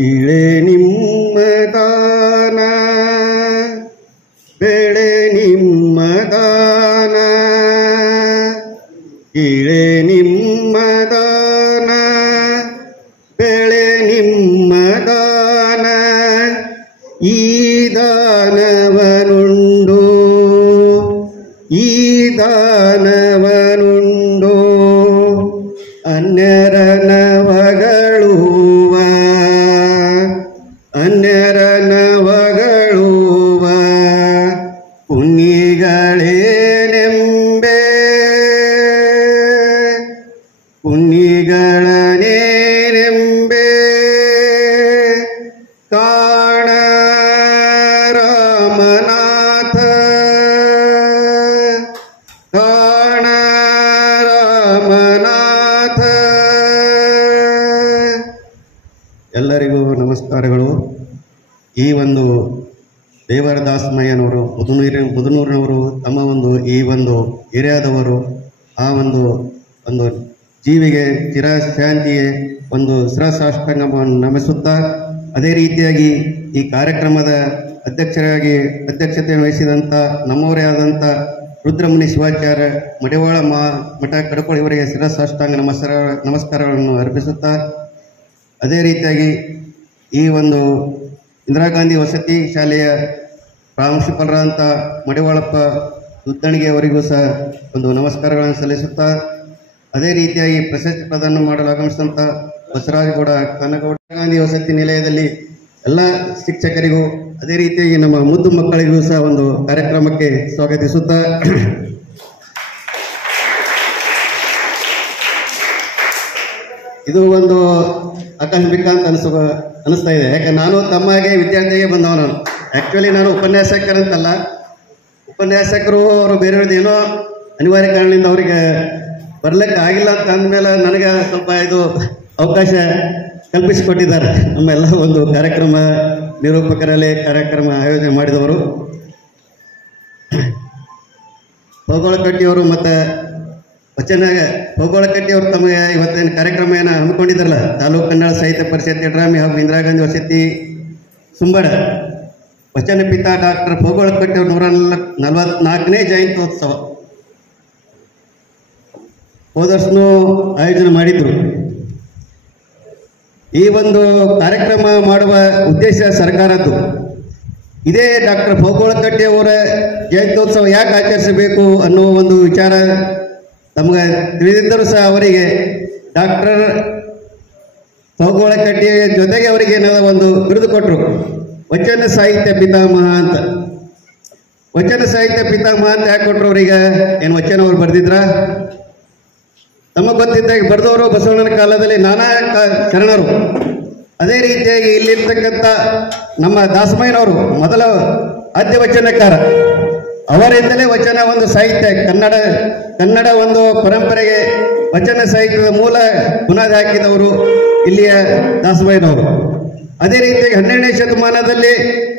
ಇಳೆ ನಿಮ್ಮ ದಾನ ಬೆಳೆ ನಿಮ್ಮ ದಾನ ಇಳೆ ನಿಮ್ಮ ದಾನ ಬೆಳೆ ನಿಮ್ಮ ದಾನ ಈ ದಾನವನುಂಡು ಈ ದಾನವನುಂಡು ಅನ್ಯರನ ಹೊಗಳುವ ಅನ್ಯರನ ಹೊಗಳುವ ಪುಣ್ಯಗಳೇನೆಂಬೆ ಪುಣ್ಯಗಳೇನೆಂಬೆ ಕಾಣ ರಾಮನಾಥ ಕಾಣ ರಾಮನಾಥ. ಎಲ್ಲರಿಗೂ ನಮಸ್ಕಾರಗಳು. ಈ ಒಂದು ದೇವರದಾಸಮಯ್ಯನವರು ಮುದುನೂರಿನವರು ತಮ್ಮ ಈ ಒಂದು ಏರಿಯಾದವರು ಆ ಒಂದು ಜೀವಿಗೆ ಚಿರಶಾಂತಿಯೇ ಶಿರಸಾಷ್ಟಾಂಗವನ್ನು ನಮಿಸುತ್ತಾ, ಅದೇ ರೀತಿಯಾಗಿ ಈ ಕಾರ್ಯಕ್ರಮದ ಅಧ್ಯಕ್ಷತೆಯನ್ನು ವಹಿಸಿದಂಥ ನಮ್ಮವರೇ ಆದಂಥ ರುದ್ರಮುನಿ ಶಿವಾಚಾರ್ಯ ಮಡಿವಾಳ ಮಠ ಕಡಕೋಳ ಇವರಿಗೆ ಶಿರಸಾಷ್ಟಾಂಗ ನಮಸ್ಕಾರಗಳನ್ನು ಅರ್ಪಿಸುತ್ತಾ, ಅದೇ ರೀತಿಯಾಗಿ ಈ ಇಂದಿರಾ ಗಾಂಧಿ ವಸತಿ ಶಾಲೆಯ ಪ್ರಾಂಶುಪಾಲರಾದಂಥ ಮಡಿವಾಳಪ್ಪ ದುದ್ದಣಿಗೆ ಅವರಿಗೂ ಸಹ ನಮಸ್ಕಾರಗಳನ್ನು ಸಲ್ಲಿಸುತ್ತಾ, ಅದೇ ರೀತಿಯಾಗಿ ಪ್ರಶಸ್ತಿ ಪ್ರದಾನ ಮಾಡಲು ಆಗಮಿಸಿದಂಥ ಬಸವರಾಜಗೌಡ ಕನಗೌಡ ಗಾಂಧಿ ವಸತಿ ನಿಲಯದಲ್ಲಿ ಎಲ್ಲ ಶಿಕ್ಷಕರಿಗೂ ಅದೇ ರೀತಿಯಾಗಿ ನಮ್ಮ ಮುದ್ದು ಮಕ್ಕಳಿಗೂ ಸಹ ಕಾರ್ಯಕ್ರಮಕ್ಕೆ ಸ್ವಾಗತಿಸುತ್ತಾ, ಇದು ಆಕಸ್ಮಿಕ ಅಂತ ಅನಿಸ್ತಾ ಇದೆ. ಯಾಕಂದ್ರೆ ನಾನು ತಮ್ಮಗೆ ವಿದ್ಯಾರ್ಥಿಗೆ ಬಂದವನು. ಆ್ಯಕ್ಚುಲಿ ನಾನು ಉಪನ್ಯಾಸಕರಂತಲ್ಲ, ಉಪನ್ಯಾಸಕರು ಅವರು ಬೇರೆಯವ್ರದ್ದು ಏನೋ ಅನಿವಾರ್ಯ ಕಾರಣದಿಂದ ಅವರಿಗೆ ಬರ್ಲಿಕ್ಕೆ ಆಗಿಲ್ಲ ಅಂತ ಅಂದಮೇಲೆ ನನಗೆ ಸ್ವಲ್ಪ ಅವಕಾಶ ಕಲ್ಪಿಸಿಕೊಟ್ಟಿದ್ದಾರೆ. ನಮ್ಮೆಲ್ಲ ಕಾರ್ಯಕ್ರಮ ನಿರೂಪಕರಲ್ಲಿ ಕಾರ್ಯಕ್ರಮ ಆಯೋಜನೆ ಮಾಡಿದವರು ಭೌಗೋಳಕಟ್ಟಿಯವರು ಮತ್ತು ಭೌಗೋಳಕಟ್ಟಿಯವರು ತಮಗೆ ಇವತ್ತಿನ ಕಾರ್ಯಕ್ರಮ ಹಮ್ಮಿಕೊಂಡಿದ್ದಾರಲ್ಲ, ತಾಲೂಕು ಕನ್ನಡ ಸಾಹಿತ್ಯ ಪರಿಷತ್ ಯಡ್ರಾಮಿ ಹಾಗೂ ಇಂದಿರಾ ಗಾಂಧಿ ವಸತಿ ಸುಂಬಡ ವಚನಪಿತ ಡಾಕ್ಟರ್ ಭೌಗೋಳಕಟ್ಟಿಯವರು 144ನೇ ಜಯಂತ್ಯೋತ್ಸವ ಹೋದ ವರ್ಷನೂ ಆಯೋಜನೆ ಮಾಡಿದ್ರು. ಈ ಕಾರ್ಯಕ್ರಮ ಮಾಡುವ ಉದ್ದೇಶ ಸರ್ಕಾರದ್ದು. ಇದೇ ಡಾಕ್ಟರ್ ಭೌಗೋಳಕಟ್ಟಿಯವರ ಜಯಂತ್ಯೋತ್ಸವ ಯಾಕೆ ಆಚರಿಸಬೇಕು ಅನ್ನೋ ವಿಚಾರ ತಮಗೆ ತಿಳಿದಿದ್ದರೂ ಸಹ ಅವರಿಗೆ ಡಾಕ್ಟರ್ ಭೌಗೋಳಕಟ್ಟಿಯ ಜೊತೆಗೆ ಅವರಿಗೆ ಬಿರುದು ಕೊಟ್ಟರು, ವಚನ ಸಾಹಿತ್ಯ ಪಿತಾಮಹ ಅಂತ. ವಚನ ಸಾಹಿತ್ಯ ಪಿತಾಮಹ ಅಂತ ಯಾಕೆ ಕೊಟ್ಟರು ಅವರಿಗೆ? ಏನು ವಚನ ಅವ್ರು ಬರೆದಿದ್ರ? ತಮಗೆ ಗೊತ್ತಿದ್ದಾಗ ಬರೆದವರು ಬಸವಣ್ಣನ ಕಾಲದಲ್ಲಿ ನಾನಾ ಶರಣರು. ಅದೇ ರೀತಿಯಾಗಿ ಇಲ್ಲಿರ್ತಕ್ಕಂಥ ನಮ್ಮ ದಾಸಮಯ್ಯನವರು ಮೊದಲ ಆದ್ಯ ವಚನಕಾರ. ಅವರಿಂದಲೇ ವಚನ ಸಾಹಿತ್ಯ ಕನ್ನಡ ಪರಂಪರೆಗೆ ವಚನ ಸಾಹಿತ್ಯದ ಮೂಲ ಬುನಾದಿ ಹಾಕಿದವರು ಇಲ್ಲಿಯ ದಾಸಮಯ್ಯನವರು. ಅದೇ ರೀತಿಯಾಗಿ 12ನೇ ಶತಮಾನದಲ್ಲಿ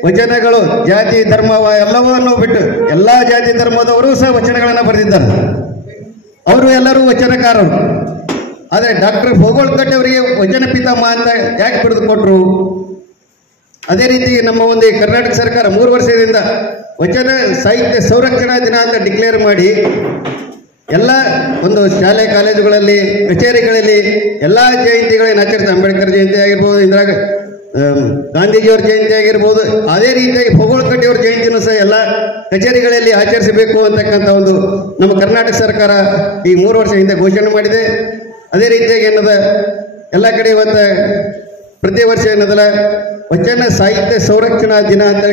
ವಚನಗಳು ಜಾತಿ ಧರ್ಮ ಎಲ್ಲವನ್ನೂ ಬಿಟ್ಟು ಎಲ್ಲ ಜಾತಿ ಧರ್ಮದವರು ಸಹ ವಚನಗಳನ್ನು ಬರೆದಿದ್ದಾರೆ. ಅವರು ಎಲ್ಲರೂ ವಚನಕಾರರು. ಆದರೆ ಡಾಕ್ಟರ್ ಭೌಗೋಳಕಟ್ಟಿ ಅವರಿಗೆ ವಚನ ಪಿತಾಮಹ ಅಂತ ಯಾಕೆ ಬಿರುದು ಕೊಟ್ಟರು? ಅದೇ ರೀತಿ ನಮ್ಮ ಕರ್ನಾಟಕ ಸರ್ಕಾರ 3 ವರ್ಷದಿಂದ ವಚನ ಸಾಹಿತ್ಯ ಸಂರಕ್ಷಣಾ ದಿನ ಅಂತ ಡಿಕ್ಲೇರ್ ಮಾಡಿ ಎಲ್ಲ ಶಾಲೆ ಕಾಲೇಜುಗಳಲ್ಲಿ ಕಚೇರಿಗಳಲ್ಲಿ ಎಲ್ಲ ಜಯಂತಿಗಳನ್ನು ಆಚರಿಸ್ತಾರೆ. ಅಂಬೇಡ್ಕರ್ ಜಯಂತಿ ಆಗಿರ್ಬೋದು, ಗಾಂಧೀಜಿಯವರ ಜಯಂತಿ ಆಗಿರ್ಬೋದು, ಅದೇ ರೀತಿಯಾಗಿ ಭೌಗೋಳಕಟ್ಟಿಯವರ ಜಯಂತಿನೂ ಸಹ ಎಲ್ಲ ಕಚೇರಿಗಳಲ್ಲಿ ಆಚರಿಸಬೇಕು ಅಂತಕ್ಕಂಥ ನಮ್ಮ ಕರ್ನಾಟಕ ಸರ್ಕಾರ ಈ 3 ವರ್ಷ ಹಿಂದೆ ಘೋಷಣೆ ಮಾಡಿದೆ. ಅದೇ ರೀತಿಯಾಗಿ ಎಲ್ಲ ಕಡೆ ಪ್ರತಿ ವರ್ಷ ವಚನ ಸಾಹಿತ್ಯ ಸಂರಕ್ಷಣಾ ದಿನ ಅಂತ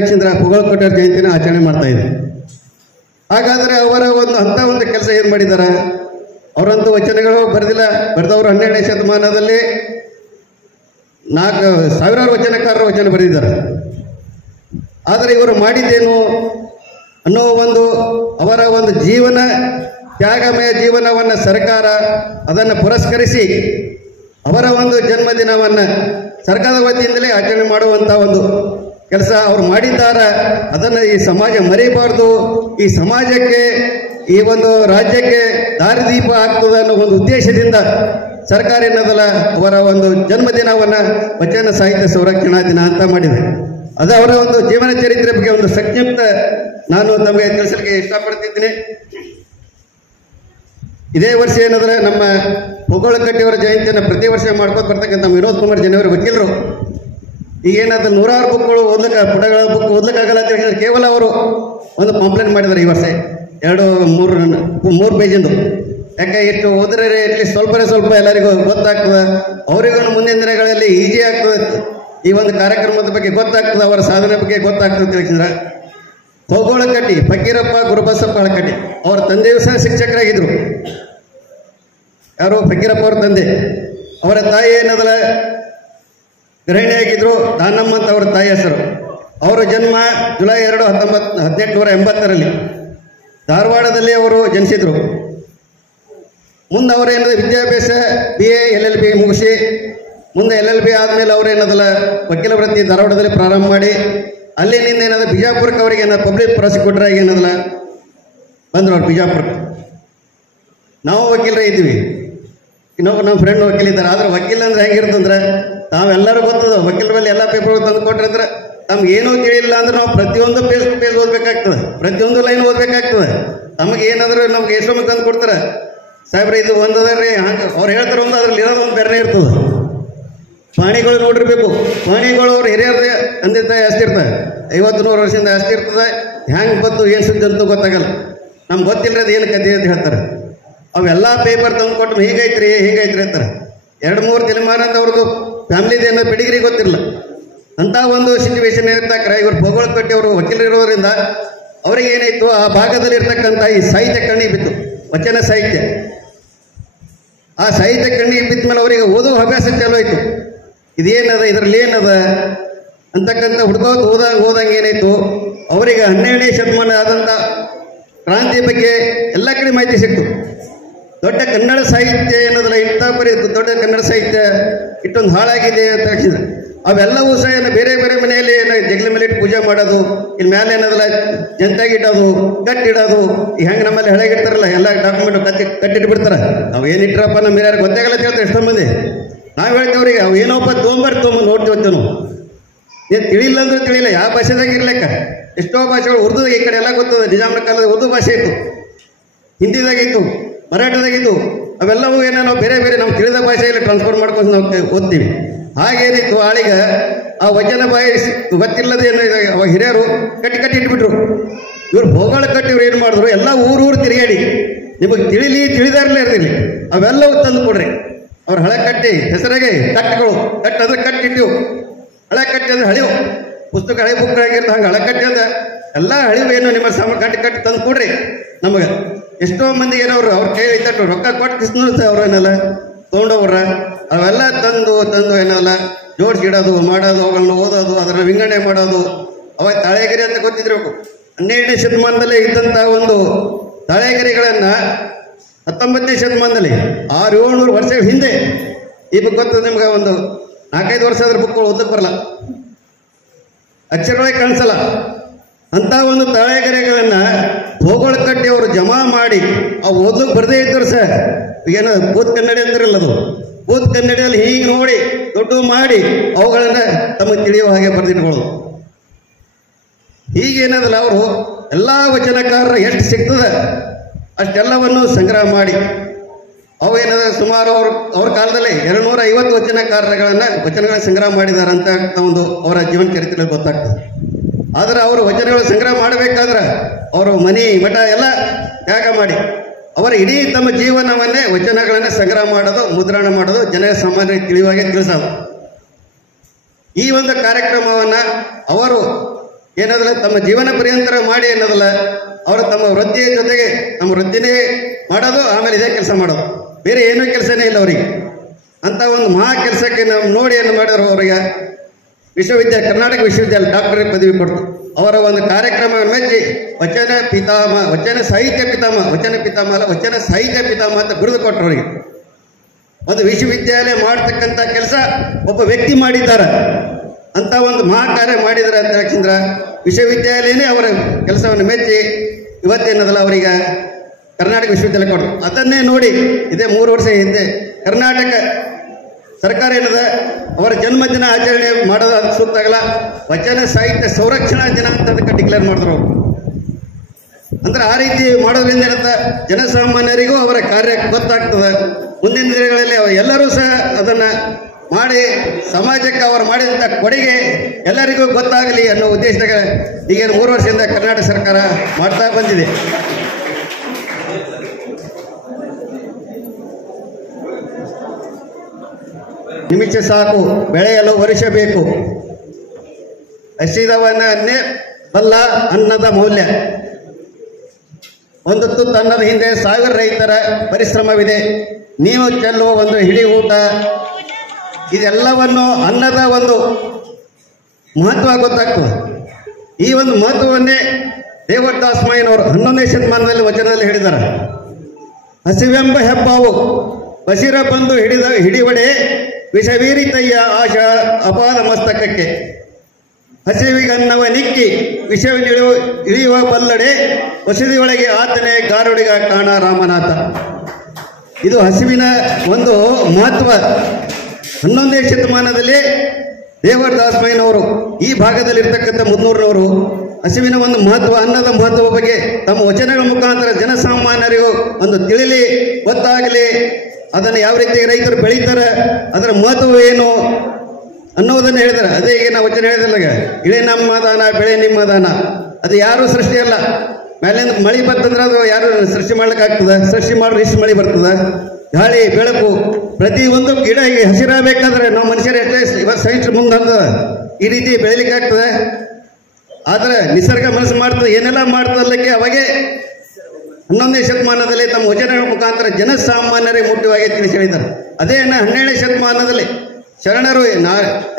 ಭೌಗೋಳಕಟ್ಟಿಯವರ ಜಯಂತಿನ ಆಚರಣೆ ಮಾಡ್ತಾ ಇದೆ. ಹಾಗಾದರೆ ಅವರ ಅಂತ ಕೆಲಸ ಏನು ಮಾಡಿದ್ದಾರೆ? ಅವರಂತೂ ವಚನಗಳು ಬರೆದವರು 12ನೇ ಶತಮಾನದಲ್ಲಿ 4000 ವಚನಕಾರರು ವಚನ ಬರೆದಿದ್ದಾರೆ. ಆದರೆ ಇವರು ಮಾಡಿದ್ದೇನು ಅನ್ನೋ ಅವರ ಜೀವನ ತ್ಯಾಗಮಯ ಜೀವನವನ್ನು ಸರ್ಕಾರ ಅದನ್ನು ಪುರಸ್ಕರಿಸಿ ಅವರ ಜನ್ಮದಿನವನ್ನು ಸರ್ಕಾರದ ವತಿಯಿಂದಲೇ ಆಚರಣೆ ಮಾಡುವಂಥ ಕೆಲಸ ಅವರು ಮಾಡಿದ್ದಾರೆ. ಅದನ್ನು ಈ ಸಮಾಜ ಮರೆಯಬಾರ್ದು, ಈ ಸಮಾಜಕ್ಕೆ ಈ ರಾಜ್ಯಕ್ಕೆ ದಾರಿದೀಪ ಆಗ್ತದೆ ಅನ್ನೋ ಉದ್ದೇಶದಿಂದ ಸರ್ಕಾರ ಏನದಲ್ಲ ಅವರ ಒಂದು ಜನ್ಮದಿನವನ್ನ ವಚನ ಸಾಹಿತ್ಯ ಸಂರಕ್ಷಣಾ ದಿನ ಅಂತ ಮಾಡಿದೆ. ಅದು ಅವರ ಒಂದು ಜೀವನ ಚರಿತ್ರೆ ಬಗ್ಗೆ ಒಂದು ಸಂಕ್ಷಿಪ್ತ ನಾನು ತಮಗೆ ತಿಳಿಸಲಿಕ್ಕೆ ಇಷ್ಟಪಡ್ತಿದ್ದೀನಿ. ಇದೇ ವರ್ಷ ಏನಂದ್ರೆ ನಮ್ಮ ಹೊಗೋಳಕಟ್ಟಿಯವರ ಜಯಂತಿಯನ್ನು ಪ್ರತಿ ವರ್ಷ ಮಾಡ್ಕೊಂಡು ಬರ್ತಕ್ಕಂಥ ವಿನೋದ್ ಕುಮಾರ್ ಜನವರಿ ವಕೀಲರು ಈಗ ಏನಾದ್ರು 100 ಬುಕ್ಗಳು ಓದ್ಲಿಕ್ಕೆ ಪುಟಗಳ ಬುಕ್ ಓದ್ಲಿಕ್ಕಾಗಲ್ಲ ಅಂತ ಹೇಳಿದ್ರೆ ಕೇವಲ ಅವರು ಒಂದು ಕಂಪ್ಲೇಂಟ್ ಮಾಡಿದ್ದಾರೆ ಈ ವರ್ಷ 2-3 ಪೇಜಿಂದು. ಯಾಕೆ ಇಷ್ಟು ಓದ್ರೆ ಅಟ್ಲೀಸ್ಟ್ ಸ್ವಲ್ಪ ಎಲ್ಲರಿಗೂ ಗೊತ್ತಾಗ್ತದೆ, ಅವರಿಗೂ ಮುಂದಿನ ದಿನಗಳಲ್ಲಿ ಈಜಿ ಆಗ್ತದೆ, ಈ ಒಂದು ಕಾರ್ಯಕ್ರಮದ ಬಗ್ಗೆ ಗೊತ್ತಾಗ್ತದೆ, ಅವರ ಸಾಧನೆ ಬಗ್ಗೆ ಗೊತ್ತಾಗ್ತದೆ ಅಂತ ಹೇಳಿದ್ರೆ ಹೊಗೋಳಕಟ್ಟಿ ಫಕೀರಪ್ಪ ಗುರುಬಸಪ್ಪ ಹಳಕಟ್ಟಿ ಅವರ ತಂದೆಯೂ ಸಹ ಶಿಕ್ಷಕರಾಗಿದ್ರು. ಯಾರು? ಫಕೀರಪ್ಪ ಅವರ ತಂದೆ. ಅವರ ತಾಯಿ ಏನದಲ್ಲ ಗೃಹಿಣಿಯಾಗಿದ್ರು, ದಾನಮ್ಮ ಅಂತ ಅವರ ತಾಯಿ ಹೆಸರು. ಅವರ ಜನ್ಮ ಜುಲೈ 2, 1880ರಲ್ಲಿ ಧಾರವಾಡದಲ್ಲಿ ಅವರು ಜನಿಸಿದ್ರು. ಮುಂದೆ ಅವರೇನದ ವಿದ್ಯಾಭ್ಯಾಸ BA LLB ಮುಗಿಸಿ ಮುಂದೆ LLB ಆದಮೇಲೆ ಅವರೇನದಲ್ಲ ವಕೀಲ ವೃತ್ತಿ ಧಾರವಾಡದಲ್ಲಿ ಪ್ರಾರಂಭ ಮಾಡಿ ಅಲ್ಲಿನಿಂದ ಏನಾದ ಬಿಜಾಪುರಕ್ಕೆ ಅವರಿಗೆ ಏನಾದ ಪಬ್ಲಿಕ್ ಪ್ರಾಸಿಕ್ಯೂಟರ್ ಆಗಿ ಏನದಲ್ಲ ಬಂದರು ಅವ್ರು ಬಿಜಾಪುರಕ್ಕೆ. ನಾವು ವಕೀಲರೇ ಇದ್ದೀವಿ, ಇನ್ನೊಬ್ಬ ನಮ್ಮ ಫ್ರೆಂಡ್ ವಕೀಲ ಇದ್ದಾರೆ. ಆದ್ರೆ ವಕೀಲ ಅಂದ್ರೆ ಹೆಂಗಿರ್ತಂದ್ರೆ ನಾವೆಲ್ಲರೂ ಗೊತ್ತದ ವಕೀಲರ ಮೇಲೆ ಎಲ್ಲ ಪೇಪರ್ ತಂದು ಕೊಟ್ರೆ ಅಂದ್ರೆ ನಮ್ಗೆ ಏನೂ ತಿಳಿಯಿಲ್ಲ ಅಂದ್ರೆ ನಾವು ಪ್ರತಿಯೊಂದು ಪೇಜ್ ಓದಬೇಕಾಗ್ತದೆ, ಪ್ರತಿಯೊಂದು ಲೈನ್ ಓದಬೇಕಾಗ್ತದೆ. ನಮಗೆ ಏನಾದರೂ ನಮ್ಗೆ ಎಷ್ಟೊಮ್ಮೆ ತಂದು ಕೊಡ್ತಾರೆ, ಸಾಹೇಬ್ರೆ ಇದು ಒಂದದ್ರಿ ಹಂಗೆ ಅವ್ರು ಹೇಳ್ತಾರೆ ಒಂದು, ಅದ್ರಲ್ಲಿ ಇರೋದು ಒಂದು ಬೇರೆ ಇರ್ತದೆ. ಪಾಣಿಗಳು ನೋಡಿರ್ಬೇಕು, ಪಾಣಿಗಳು ಅವ್ರು ಹಿರಿಯರ ತಂದೆ ತಾಯಿ ಆಸ್ತಿ ಇರ್ತದೆ, 50-100 ವರ್ಷದಿಂದ ಆಸ್ತಿ ಇರ್ತದೆ. ಹೆಂಗೆ ಗೊತ್ತು ಏನು ಸುದ್ದಿ ಅಂತೂ ಗೊತ್ತಾಗಲ್ಲ, ನಮ್ಗೆ ಗೊತ್ತಿಲ್ಲರಿ ಅದು ಏನು ಕಥೆ ಅಂತ ಹೇಳ್ತಾರೆ. ಅವೆಲ್ಲ ಪೇಪರ್ ತಂದು ಕೊಟ್ಟು ಹೀಗೈತ್ರಿ ಅಂತಾರೆ. 2-3 ತಲೆಮಾರಿಂದ ಅವ್ರದ್ದು ಫ್ಯಾಮಿಲಿದು ಏನೋ ಪೆಡಿಗ್ರಿ ಗೊತ್ತಿರಲ್ಲ. ಅಂತ ಒಂದು ಸಿಚುವೇಶನ್ ಇರ್ತಾಕ್ರೆ ಇವರು ಹೊಗೋಳಕಟ್ಟಿ ಅವರು ವಕೀಲರು ಇರೋದ್ರಿಂದ ಅವ್ರಿಗೆ ಏನಾಯ್ತು, ಆ ಭಾಗದಲ್ಲಿ ಇರ್ತಕ್ಕಂಥ ಈ ಸಾಹಿತ್ಯ ಕಣ್ಣಿಗೆ ಬಿತ್ತು, ವಚನ ಸಾಹಿತ್ಯ. ಆ ಸಾಹಿತ್ಯ ಕಣ್ಣಿಗೆ ಬಿದ್ದ ಮೇಲೆ ಅವರಿಗೆ ಓದುವ ಅಭ್ಯಾಸ ಚಾಲು ಆಯಿತು. ಇದೇನದ, ಇದರಲ್ಲಿ ಏನದ ಅಂತಕ್ಕಂಥ ಓದಂಗೆ ಏನಾಯ್ತು, ಅವರಿಗೆ 12ನೇ ಶತಮಾನ ಆದಂಥ ಕ್ರಾಂತಿ ಬಗ್ಗೆ ಎಲ್ಲ ಕಡೆ ಮಾಹಿತಿ ಸಿಕ್ತು. ದೊಡ್ಡ ಕನ್ನಡ ಸಾಹಿತ್ಯ ಏನದಲ್ಲ ಇಂಥ ಬರೀ ದೊಡ್ಡ ಕನ್ನಡ ಸಾಹಿತ್ಯ ಇಷ್ಟೊಂದು ಹಾಳಾಗಿದೆ ಅಂತ ಹೇಳಿದ್ರೆ ಅವೆಲ್ಲವೂ ಸಹ ಬೇರೆ ಬೇರೆ ಮನೆಯಲ್ಲಿ ಜಗಲಿ ಮೇಲೆ ಇಟ್ಟು ಪೂಜೆ ಮಾಡೋದು, ಇಲ್ಲಿ ಮೇಲೆ ಏನದಲ್ಲ ಜಂತಾಗಿಡೋದು, ಕಟ್ಟಿಡೋದು, ಈ ಹೆಂಗೆ ನಮ್ಮಲ್ಲಿ ಹಳೆಗಿಡ್ತಾರಲ್ಲ ಎಲ್ಲ ಡಾಕ್ಯುಮೆಂಟ್ ಕಟ್ಟಿಟ್ಬಿಡ್ತಾರೆ. ಅವು ಏನಿಟ್ರಪ್ಪ ನಮ್ಮ ಯಾರು ಗೊತ್ತಾಗಲ್ಲ ಅಂತ ಹೇಳ್ತಾರೆ ಎಷ್ಟೋ ಮಂದಿ. ನಾವು ಹೇಳ್ತೇವ್ರಿಗೆ ಅವು ಏನೋಪ್ಪ ತೊಗೊಂಬಂದು ನೋಡ್ತೀವಿ ನಾವು. ಏನು ತಿಳಿಲ್ಲ ಅಂದ್ರೆ ತಿಳಿಲ್ಲ, ಯಾವ ಭಾಷೆದಾಗ ಇರ್ಲಿಕ್ಕ. ಎಷ್ಟೋ ಭಾಷೆಗಳು ಉರ್ದುದಾಗ ಈ ಕಡೆ ಎಲ್ಲ ಗೊತ್ತದ. ನಿಜಾಮರ ಕಾಲದ ಉರ್ದು ಭಾಷೆ ಇತ್ತು, ಹಿಂದಿದಾಗಿತ್ತು, ಮರಾಠದಾಗಿತ್ತು. ಅವೆಲ್ಲವೂ ಏನೋ ನಾವು ಬೇರೆ ಬೇರೆ ನಾವು ತಿಳಿದ ಭಾಷೆಯಲ್ಲಿ ಟ್ರಾನ್ಸ್ಫರ್ ಮಾಡ್ಕೊಂಡು ನಾವು ಓದ್ತೀವಿ. ಹಾಗೇನಿತ್ತು ಆಳಿಗ ಆ ವಚನ ಬಾಯಿ ಗೊತ್ತಿಲ್ಲದೆ ಅವಾಗ ಹಿರಿಯರು ಕಟ್ಟಿ ಇಟ್ಬಿಟ್ರು. ಇವ್ರು ಹೊಗೋಳಕಟ್ಟಿ ಇವ್ರು ಏನು ಮಾಡಿದ್ರು, ಎಲ್ಲ ಊರು ತಿರುಗಾಡಿ ನಿಮಗೆ ತಿಳಿದಾರಲ್ಲೇ ಇರ್ತಿರ್ಲಿ ಅವೆಲ್ಲವೂ ತಂದು ಕೊಡ್ರಿ. ಅವ್ರು ಹಳೆ ಕಟ್ಟಿ ಹೆಸರಾಗೆ ಕಟ್ಟುಗಳು ಅಂದ್ರೆ ಕಟ್ಟಿಟ್ಟಿವು. ಹಳೆ ಕಟ್ಟಿ ಅಂದ್ರೆ ಹಳಿವು ಪುಸ್ತಕ ಹಳೆ ಬುಕ್ಗಳಾಗಿರ್ತ ಹಂಗೆ ಹಳೆ ಕಟ್ಟಿ ಅಂದ್ರೆ ಎಲ್ಲ ಹಳಿವು ಏನು ನಿಮ್ಮ ಕಟ್ಟಿ ತಂದು ಕೊಡ್ರಿ ನಮಗೆ. ಎಷ್ಟೋ ಮಂದಿ ಏನವ್ರು ಅವ್ರ ಕೈ ಇದ್ದಟ್ಟು ರೊಕ್ಕ ಕೊಟ್ಟು ಕಿಸ್ನು ಅವ್ರೇನಲ್ಲ ತೊಗೊಂಡವ್ರ ಅವೆಲ್ಲ ತಂದು ಏನಲ್ಲ ಜೋಡಿಸಿಡೋದು ಮಾಡೋದು, ಅವುಗಳನ್ನ ಓದೋದು, ಅದರ ವಿಂಗಡಣೆ ಮಾಡೋದು. ಅವಾಗ ತಾಳೆಗರಿ ಅಂತ ಗೊತ್ತಿದ್ರಬೇಕು. 12ನೇ ಶತಮಾನದಲ್ಲೇ ಇದ್ದಂಥ ಒಂದು ತಾಳೆಗರಿಗಳನ್ನ 19ನೇ ಶತಮಾನದಲ್ಲಿ 600-700 ವರ್ಷ ಹಿಂದೆ ಈ ಬುಕ್ ಗೊತ್ತದ ನಿಮ್ಗೆ. ಒಂದು 4-5 ವರ್ಷ ಅದ್ರ ಬುಕ್ಗಳು ಓದಕ್ಕೆ ಬರಲ್ಲ, ಅಕ್ಷರಗಳೇ ಕಾಣಿಸಲ್ಲ. ಅಂತ ಒಂದು ತಾಳೆಗರಿಗಳನ್ನ ಹೊಗೋಳಕಟ್ಟಿ ಅವರು ಜಮಾ ಮಾಡಿ ಅವು ಓದ್ಲಿಕ್ಕೆ ಬರದೇ ಇದ್ದರು ಸರ್. ಏನೋ ಬೂತ್ ಕನ್ನಡಿ ಅಂತಿರಲ್ಲ, ಅದು ಬೂತ್ ಕನ್ನಡಿಯಲ್ಲಿ ಹೀಗೆ ನೋಡಿ ದೊಡ್ಡ ಮಾಡಿ ಅವುಗಳನ್ನ ತಮಗೆ ತಿಳಿಯುವ ಹಾಗೆ ಬರೆದಿಟ್ಕೊಳ್ಳೋದು. ಹೀಗೇನದಲ್ಲ ಅವರು ಎಲ್ಲ ವಚನಕಾರರು ಎಷ್ಟು ಸಿಗ್ತದೆ ಅಷ್ಟೆಲ್ಲವನ್ನು ಸಂಗ್ರಹ ಮಾಡಿ ಅವು ಏನದ ಸುಮಾರು ಅವ್ರ ಕಾಲದಲ್ಲಿ 250 ವಚನಗಳನ್ನ ಸಂಗ್ರಹ ಮಾಡಿದ್ದಾರೆ ಅಂತ ಒಂದು ಅವರ ಜೀವನ ಚರಿತ್ರೆಯಲ್ಲಿ ಗೊತ್ತಾಗ್ತದೆ. ಆದರೆ ಅವರು ವಚನಗಳು ಸಂಗ್ರಹ ಮಾಡಬೇಕಾದ್ರೆ ಅವರು ಮನೆ ಮಠ ಎಲ್ಲ ತ್ಯಾಗ ಮಾಡಿ ಅವರ ಇಡೀ ತಮ್ಮ ಜೀವನವನ್ನೇ ವಚನಗಳನ್ನು ಸಂಗ್ರಹ ಮಾಡೋದು, ಮುದ್ರಣ ಮಾಡೋದು, ಜನರ ಸಾಮಾನ್ಯರಿಗೆ ತಿಳಿಯುವಾಗೆ ತಿಳಿಸೋದು. ಈ ಒಂದು ಕಾರ್ಯಕ್ರಮವನ್ನ ಅವರು ಏನದಲ್ಲ ತಮ್ಮ ಜೀವನ ಪರ್ಯಂತರ ಮಾಡಿ ಏನದಲ್ಲ ಅವರು ತಮ್ಮ ವೃತ್ತಿಯ ಜೊತೆಗೆ ನಮ್ಮ ವೃತ್ತಿನೇ ಮಾಡೋದು, ಆಮೇಲೆ ಇದೇ ಕೆಲಸ ಮಾಡೋದು, ಬೇರೆ ಏನೂ ಕೆಲಸನೇ ಇಲ್ಲ ಅವರಿಗೆ. ಅಂತ ಒಂದು ಮಹಾ ಕೆಲಸಕ್ಕೆ ನಾವು ನೋಡಿ ಏನು ಮಾಡಿದ್ರು, ಅವರಿಗೆ ಕರ್ನಾಟಕ ವಿಶ್ವವಿದ್ಯಾಲಯ ಡಾಕ್ಟರೇಟ್ ಪದವಿ ಕೊಡ್ತು. ಅವರ ಒಂದು ಕಾರ್ಯಕ್ರಮವನ್ನು ಮೆಚ್ಚಿ ವಚನ ಸಾಹಿತ್ಯ ಪಿತಾಮಹ ಅಂತ ಬಿರುದು ಕೊಟ್ಟರು. ಅವರಿಗೆ ಒಂದು ವಿಶ್ವವಿದ್ಯಾಲಯ ಮಾಡತಕ್ಕಂಥ ಕೆಲಸ ಒಬ್ಬ ವ್ಯಕ್ತಿ ಮಾಡಿದ್ದಾರೆ, ಅಂತ ಒಂದು ಮಹಾ ಕಾರ್ಯ ಮಾಡಿದ್ದಾರೆ ಅಂತ ಯಾಕಂದ್ರೆ ವಿಶ್ವವಿದ್ಯಾಲಯನೇ ಅವರ ಕೆಲಸವನ್ನು ಮೆಚ್ಚಿ ಇವತ್ತೇನದಲ್ಲ ಅವರಿಗೆ ಕರ್ನಾಟಕ ವಿಶ್ವವಿದ್ಯಾಲಯ ಕೊಟ್ಟರು. ಅದನ್ನೇ ನೋಡಿ ಇದೇ 3 ವರ್ಷ ಹಿಂದೆ ಕರ್ನಾಟಕ ಸರ್ಕಾರ ಏನದ ಅವರ ಜನ್ಮದಿನ ಆಚರಣೆ ಮಾಡೋದು ಅದು ಸೂಕ್ತ ಆಗಲ್ಲ. ವಚನ ಸಾಹಿತ್ಯ ಸಂರಕ್ಷಣಾ ದಿನ ಅಂತ ಅದಕ್ಕೆ ಡಿಕ್ಲೇರ್ ಮಾಡಿದ್ರು ಅವರು. ಅಂದ್ರೆ ಆ ರೀತಿ ಮಾಡೋದ್ರಿಂದ ಏನಂತ ಜನಸಾಮಾನ್ಯರಿಗೂ ಅವರ ಕಾರ್ಯ ಗೊತ್ತಾಗ್ತದೆ. ಮುಂದಿನ ದಿನಗಳಲ್ಲಿ ಎಲ್ಲರೂ ಸಹ ಅದನ್ನು ಮಾಡಿ ಸಮಾಜಕ್ಕೆ ಅವರು ಮಾಡಿದಂಥ ಕೊಡುಗೆ ಎಲ್ಲರಿಗೂ ಗೊತ್ತಾಗಲಿ ಅನ್ನೋ ಉದ್ದೇಶದಾಗ ಈಗೇನು 3 ವರ್ಷದಿಂದ ಕರ್ನಾಟಕ ಸರ್ಕಾರ ಮಾಡ್ತಾ ಬಂದಿದೆ. ನಿಮಿಷ ಸಾಕು ಬೆಳೆಯಲು ವರ್ಷ ಬೇಕು, ಹಸಿದವನನ್ನೇ ಬಲ್ಲ ಅನ್ನದ ಮೌಲ್ಯ. ಒಂದು ತುತ್ತು ಅನ್ನದ ಹಿಂದೆ 1000 ರೈತರ ಪರಿಶ್ರಮವಿದೆ. ನೀವು ಚೆಲ್ಲುವ ಒಂದು ಹಿಡಿ ಊಟ, ಇದೆಲ್ಲವನ್ನು ಅನ್ನದ ಒಂದು ಮಹತ್ವ ಗೊತ್ತಾಗ್ತದೆ. ಈ ಒಂದು ಮಹತ್ವವನ್ನೇ ದೇವದಾಸ್ ಮಾಯಿನವರು 11ನೇ ಶತಮಾನದಲ್ಲಿ ವಚನದಲ್ಲಿ ಹೇಳಿದ್ದಾರೆ. ಹಸಿವೆಂಬ ಹೆಬ್ಬಾವು ಬಸಿರ ಬಂದು ಹಿಡಿವಡೆ ವಿಷವೀರಿತಯ್ಯ ಆಶ ಅಪಾದ ಮಸ್ತಕಕ್ಕೆ. ಹಸಿವಿಗನ್ನವ ನಿಕ್ಕಿ ಇಳಿಯುವ ಬಲ್ಲಡೆ ವಸದಿಯೊಳಗೆ ಆತನೇ ಗಾರುಡಿಗ ಕಾಣ ರಾಮನಾಥ. ಇದು ಹಸಿವಿನ ಒಂದು ಮಹತ್ವ 11ನೇ ಶತಮಾನದಲ್ಲಿ ದೇವದಾಸ್ ಮಾಯಿನವರು ಈ ಭಾಗದಲ್ಲಿರ್ತಕ್ಕಂಥ ಮುನ್ನೂರಿನವರು ಹಸಿವಿನ ಒಂದು ಮಹತ್ವ, ಅನ್ನದ ಮಹತ್ವ ಬಗ್ಗೆ ತಮ್ಮ ವಚನಗಳ ಮುಖಾಂತರ ಜನಸಾಮಾನ್ಯರಿಗೂ ಒಂದು ತಿಳಿಲಿ, ಗೊತ್ತಾಗಲಿ, ಅದನ್ನು ಯಾವ ರೀತಿ ರೈತರು ಬೆಳೀತಾರೆ, ಅದರ ಮಹತ್ವ ಏನು ಅನ್ನೋದನ್ನು ಹೇಳಿದ್ದಾರೆ. ಅದೇ ಈಗ ನಾವು ವಚನ ಹೇಳಿದಲ್ಲ, ಇಳೆ ನಮ್ಮ ದಾನ ಬೆಳೆ ನಿಮ್ಮ ದಾನ. ಅದು ಯಾರು ಸೃಷ್ಟಿ ಅಲ್ಲ. ಮೇಲಿಂದ ಮಳೆ ಬರ್ತಂದ್ರೆ ಅದು ಯಾರು ಸೃಷ್ಟಿ ಮಾಡ್ಲಿಕ್ಕಾಗ್ತದೆ? ಸೃಷ್ಟಿ ಮಾಡ್ರೆ ಇಷ್ಟು ಮಳೆ ಬರ್ತದೆ. ಗಾಳಿ ಬೆಳಕು ಪ್ರತಿಯೊಂದು ಗಿಡ ಹಸಿರಾಗಬೇಕಾದ್ರೆ ನಾವು ಮನುಷ್ಯರು ಎಷ್ಟೇ ಇವತ್ತು ಸೈನ್ಸ್ ಮುಂದೆ ಈ ರೀತಿ ಬೆಳಿಲಿಕ್ಕೆ ಆಗ್ತದೆ. ಆದರೆ ನಿಸರ್ಗ ಮನಸ್ಸು ಮಾಡ್ತದೆ, ಏನೆಲ್ಲ ಮಾಡ್ತದಲ್ಲಕ್ಕೆ ಅವಾಗೆ 11ನೇ ಶತಮಾನದಲ್ಲಿ ತಮ್ಮ ವಚನಗಳ ಮುಖಾಂತರ ಜನಸಾಮಾನ್ಯರಿಗೆ ಮುಖ್ಯವಾಗಿ ತಿಳಿಸಿ ಹೇಳಿದ್ದಾರೆ. ಅದೇ 12ನೇ ಶತಮಾನದಲ್ಲಿ ಶರಣರು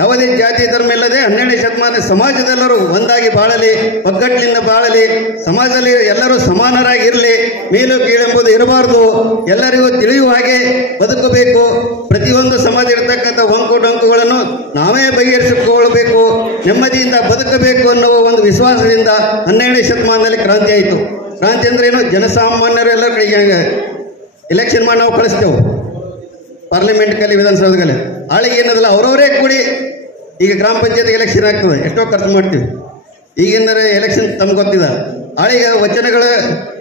ಯಾವುದೇ ಜಾತಿ ಧರ್ಮ ಇಲ್ಲದೆ 12ನೇ ಶತಮಾನ ಸಮಾಜದೆಲ್ಲರೂ ಒಂದಾಗಿ ಬಾಳಲಿ, ಒಗ್ಗಟ್ಟಿನಿಂದ ಬಾಳಲಿ, ಸಮಾಜದಲ್ಲಿ ಎಲ್ಲರೂ ಸಮಾನರಾಗಿರಲಿ, ಮೇಲು ಕೀಳೆಂಬುದು ಇರಬಾರ್ದು, ಎಲ್ಲರಿಗೂ ತಿಳಿಯುವ ಹಾಗೆ ಬದುಕಬೇಕು, ಪ್ರತಿಯೊಂದು ಸಮಾಜ ಇರತಕ್ಕಂಥ ಒಂಕು ಡೊಂಕುಗಳನ್ನು ನಾವೇ ಬಗೆಹರಿಸಿಕೊಳ್ಳಬೇಕು, ನೆಮ್ಮದಿಯಿಂದ ಬದುಕಬೇಕು ಅನ್ನುವ ಒಂದು ವಿಶ್ವಾಸದಿಂದ 12ನೇ ಶತಮಾನದಲ್ಲಿ ಕ್ರಾಂತಿ ಆಯಿತು. ಕ್ರಾಂತಿ ಅಂದ್ರೆ ಏನು? ಜನಸಾಮಾನ್ಯರೆಲ್ಲ ಕಡೆಗೆ ಎಲೆಕ್ಷನ್ ಮಾಡಿ ನಾವು ಕಳಿಸ್ತೇವೆ ಪಾರ್ಲಿಮೆಂಟ್ಗಲ್ಲಿ, ವಿಧಾನಸೌಧದಲ್ಲಿ. ಆಳಿಗೆ ಏನದಲ್ಲ ಅವರವರೇ ಕೂಡಿ ಈಗ ಗ್ರಾಮ ಪಂಚಾಯತ್ ಎಲೆಕ್ಷನ್ ಆಗ್ತದೆ, ಎಷ್ಟೋ ಖರ್ಚು ಮಾಡ್ತೀವಿ. ಈಗಿಂದರೆ ಎಲೆಕ್ಷನ್ ತಮ್ಗೆ ಗೊತ್ತಿದೆ. ಆಳಿಗೆ ವಚನಗಳ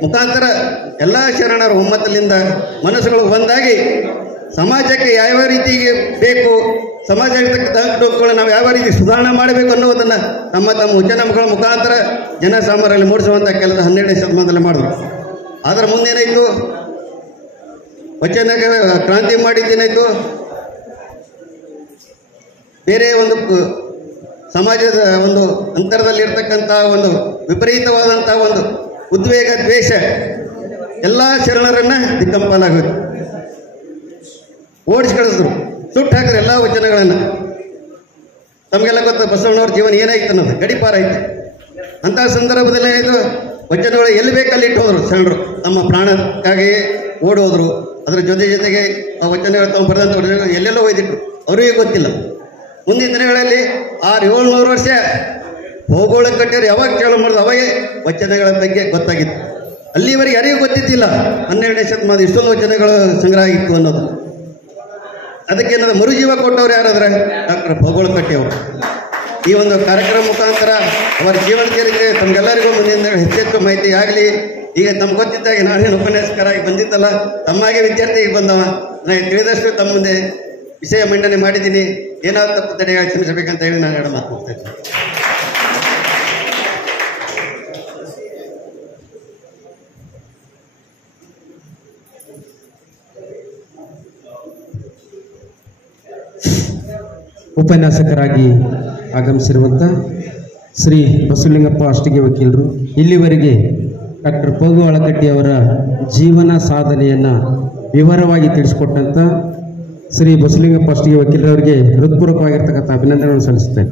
ಮುಖಾಂತರ ಎಲ್ಲ ಶರಣರ ಒಮ್ಮತದಿಂದ ಮನಸ್ಸುಗಳು ಒಂದಾಗಿ ಸಮಾಜಕ್ಕೆ ಯಾವ ರೀತಿಗೆ ಬೇಕು, ಸಮಾಜ ಇರ್ತಕ್ಕಂಥ ನಾವು ಯಾವ ರೀತಿ ಸುಧಾರಣೆ ಮಾಡಬೇಕು ಅನ್ನೋದನ್ನು ತಮ್ಮ ವಚನಗಳ ಮುಖಾಂತರ ಜನಸಾಮಾನ್ಯರಲ್ಲಿ ಮೂಡಿಸುವಂಥ ಕೆಲಸ 12ನೇ ಶತಮಾನದಲ್ಲಿ ಮಾಡಿದ್ರು. ಅದರ ಮುಂದೇನಾಯಿತು? ವಚನಗಳ ಕ್ರಾಂತಿ ಮಾಡಿದ್ದೇನಾಯಿತು? ಬೇರೆ ಒಂದು ಸಮಾಜದ ಒಂದು ಅಂತರದಲ್ಲಿರ್ತಕ್ಕಂಥ ಒಂದು ವಿಪರೀತವಾದಂಥ ಒಂದು ಉದ್ವೇಗ, ದ್ವೇಷ ಎಲ್ಲ ಶರಣರನ್ನ ದಿಕ್ಕಂಪಾಲಾಗೋದು, ಓಡಿಸಿ ಕಳಿಸಿದ್ರು, ಸುಟ್ಟು ಹಾಕಿದ್ರು ಎಲ್ಲ ವಚನಗಳನ್ನು. ತಮಗೆಲ್ಲ ಗೊತ್ತ ಬಸವಣ್ಣವ್ರ ಜೀವನ ಏನಾಯ್ತು ಅನ್ನೋದು, ಗಡಿಪಾರಾಯ್ತು. ಅಂತಹ ಸಂದರ್ಭದಲ್ಲಿ ಏನಾಯಿತು? ವಚನಗಳು ಎಲ್ಲಿ ಬೇಕಲ್ಲಿ ಇಟ್ಟು ಹೋದ್ರು ಶರಣರು, ತಮ್ಮ ಪ್ರಾಣಕ್ಕಾಗಿ ಓಡೋದ್ರು. ಅದರ ಜೊತೆಗೆ ಆ ವಚನಗಳು ತಾವು ಬರೆದಂಥ ಎಲ್ಲೆಲ್ಲೋ ಒಯ್ದಿಟ್ರು, ಅವರಿಗೆ ಗೊತ್ತಿಲ್ಲ. ಮುಂದಿನ ದಿನಗಳಲ್ಲಿ 600-700 ವರ್ಷ ಭೌಗೋಳಿಕ ಕಟ್ಟಿಯವರು ಯಾವಾಗ ಕೇಳ ಮಾಡಿದ್ರು ಅವಾಗೆ ವಚನಗಳ ಬಗ್ಗೆ ಗೊತ್ತಾಗಿತ್ತು. ಅಲ್ಲಿವರೆಗೆ ಯಾರಿಗೂ ಗೊತ್ತಿದ್ದಿಲ್ಲ 12ನೇ ಶತಮಾನದ ಇಷ್ಟೊಂದು ವಚನಗಳು ಸಂಗ್ರಹ ಆಗಿತ್ತು ಅನ್ನೋದು. ಅದಕ್ಕೇನಾದ್ರು ಮರುಜೀವ ಕೊಟ್ಟವ್ರು ಯಾರಾದ್ರೆ ಡಾಕ್ಟರ್ ಭೌಗೋಳಿಕ ಕಟ್ಟಿಯವರು. ಈ ಒಂದು ಕಾರ್ಯಕ್ರಮ ಮುಖಾಂತರ ಅವರ ಜೀವನ ಚರಿತ್ರೆ ತಮಗೆಲ್ಲರಿಗೂ ಮುಂದಿನ ಹೆಚ್ಚೆಚ್ಚು ಮಾಹಿತಿ ಆಗಲಿ. ಈಗ ತಮ್ಗೆ ಗೊತ್ತಿದ್ದಾಗೆ ನಾನೇನು ಉಪನ್ಯಾಸಕರಾಗಿ ಬಂದಿದ್ದಲ್ಲ, ತಮ್ಮಾಗೆ ವಿದ್ಯಾರ್ಥಿಗೆ ಬಂದವ, ನಾನು ತಿಳಿದಷ್ಟು ತಮ್ಮ ಮುಂದೆ ವಿಷಯ ಮಂಡನೆ ಮಾಡಿದ್ದೀನಿ. ಏನಾದ್ರು ತಪ್ಪು ತಡೆಯಾಗಿ ಕ್ಷಮಿಸಬೇಕಂತ ಹೇಳಿ ನಾನು ಎರಡು ಮಾತು ಮಾಡ್ತಾ ಇದ್ದೀನಿ. ಉಪನ್ಯಾಸಕರಾಗಿ ಆಗಮಿಸಿರುವಂಥ ಶ್ರೀ ಬಸವಲಿಂಗಪ್ಪ ಅಷ್ಟಿಗೆ ವಕೀಲರು ಇಲ್ಲಿವರೆಗೆ ಡಾಕ್ಟರ್ ಪಗು ಅಳಕಟ್ಟಿಯವರ ಜೀವನ ಸಾಧನೆಯನ್ನು ವಿವರವಾಗಿ ತಿಳಿಸಿಕೊಟ್ಟಂಥ ಶ್ರೀ ಬಸವಲಿಂಗಪ್ಪ ಅಷ್ಟಿಗೆ ವಕೀಲರವರಿಗೆ ಹೃತ್ಪೂರ್ವಕವಾಗಿರ್ತಕ್ಕಂಥ ಅಭಿನಂದನೆಗಳನ್ನು ಸಲ್ಲಿಸುತ್ತೇನೆ.